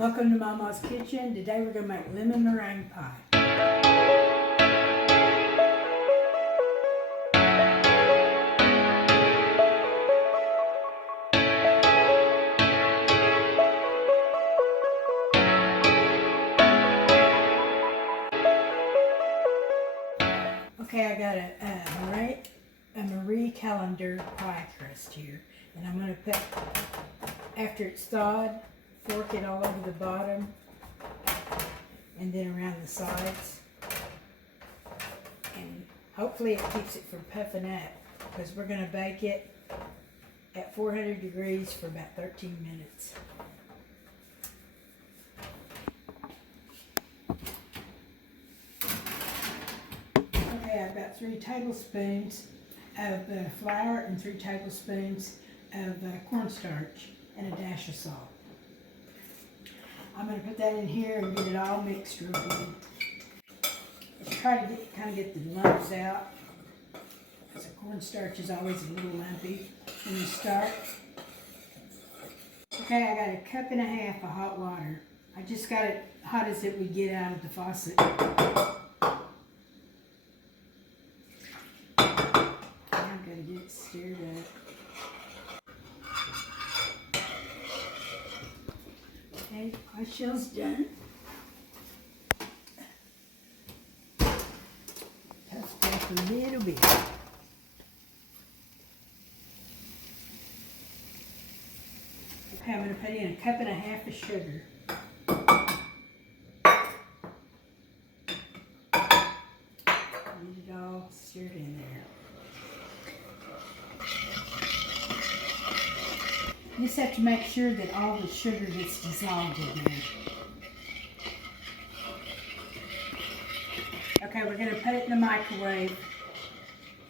Welcome to Mama's Kitchen. Today we're going to make lemon meringue pie. Okay, I got a Marie Callender pie crust here. And I'm going to put, after it's thawed, fork it all over the bottom and then around the sides. And hopefully it keeps it from puffing up because we're going to bake it at 400 degrees for about 13 minutes. Okay, I've got 3 tablespoons of flour and 3 tablespoons of cornstarch and a dash of salt. I'm going to put that in here and get it all mixed real good. Try to kind of get the lumps out, because the cornstarch is always a little lumpy when you start. Okay, I got a cup and a half of hot water. I just got it hot as it would get out of the faucet. I'm going to get it stirred up. Okay, my shell's done. Puff back a little bit. Okay, I'm going to put in a cup and a half of sugar. Get it all stirred in there. You just have to make sure that all the sugar gets dissolved in there. Okay, we're going to put it in the microwave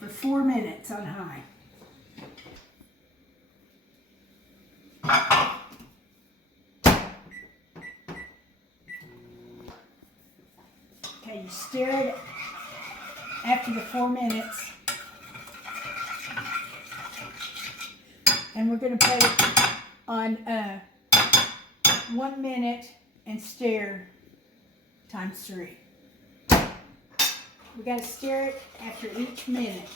for 4 minutes on high. Okay, you stir it after the 4 minutes. And we're going to put it on 1 minute and stir times 3. We got to stir it after each minute.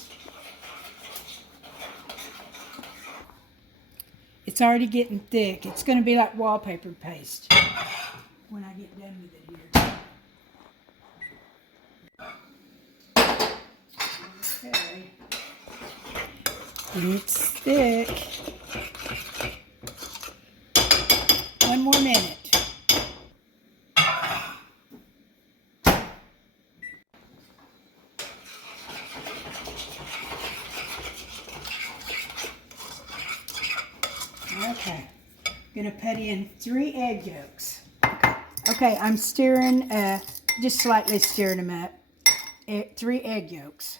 It's already getting thick. It's going to be like wallpaper paste when I get done with it here. Okay. It's thick. 1 more minute. Okay, I'm going to put in 3 egg yolks. Okay, I'm stirring, just slightly stirring them up. 3 egg yolks.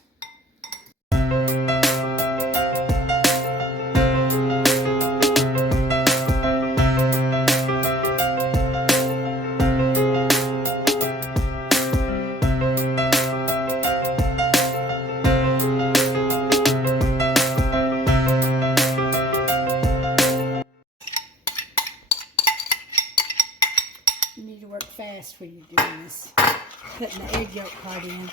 You need to work fast when you're doing this. Putting the egg yolk part in.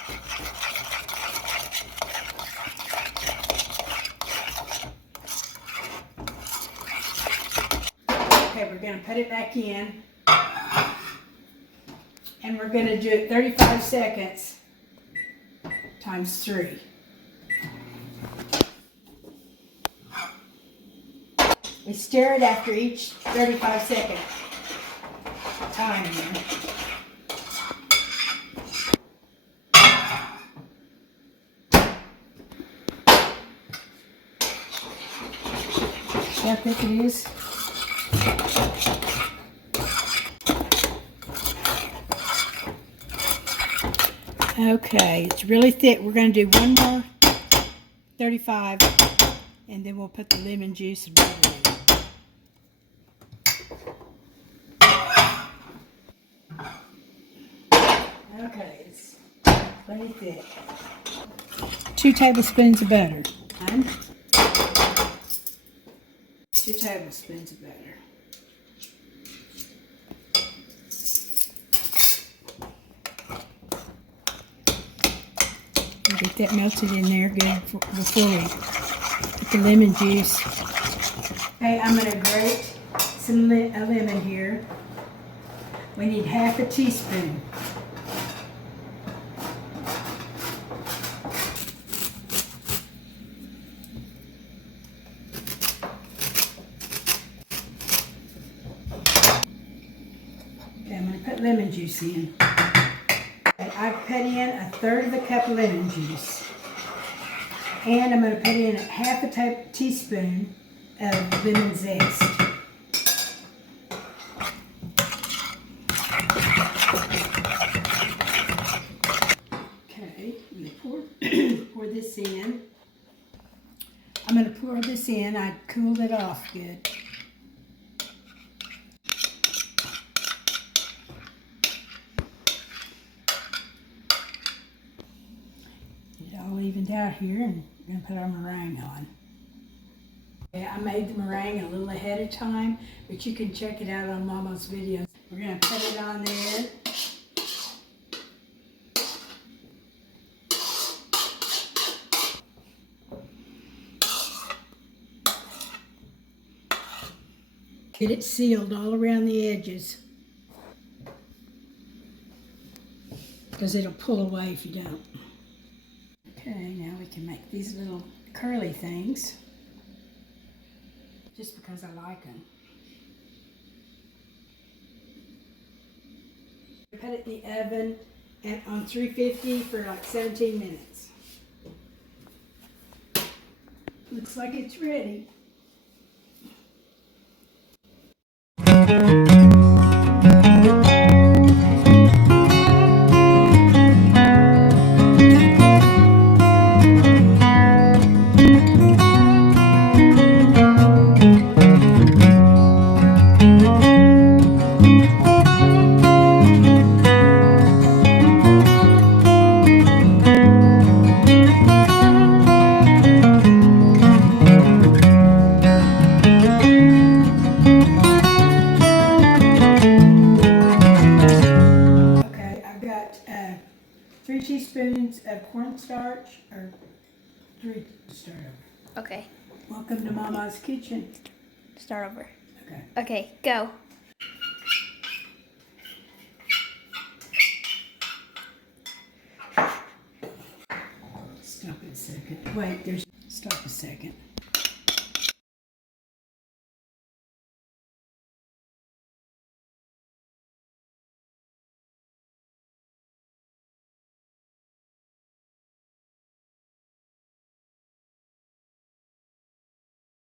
Okay, we're going to put it back in. And we're going to do it 35 seconds times 3. We stir it after each 35 second time here. See how thick it is? Okay, it's really thick. We're going to do 1 more 35 and then we'll put the lemon juice and butter in. Okay, it's plenty thick. 2 tablespoons of butter. 2 tablespoons of butter. Get that melted in there good before we put the lemon juice. Okay, I'm going to grate some a lemon here. We need half a teaspoon. Okay, I'm going to put lemon juice in. Okay, I've put in a third of a cup of lemon juice. And I'm going to put in half a teaspoon of lemon zest. Okay, I'm going to pour this in. I'm going to pour this in. I cooled it off good. Get it all evened out here, and we're going to put our meringue on. Okay, I made the meringue a little ahead of time, but you can check it out on Mama's videos. We're going to put it on there. Get it sealed all around the edges, because it'll pull away if you don't. Okay, now we can make these little curly things, just because I like them. Put it in the oven on 350 for like 17 minutes. Looks like it's ready. Three teaspoons of cornstarch, or three, start over. Okay. Welcome to Mama's kitchen. Start over. Okay. Okay, go. Stop it a second. Wait, stop a second.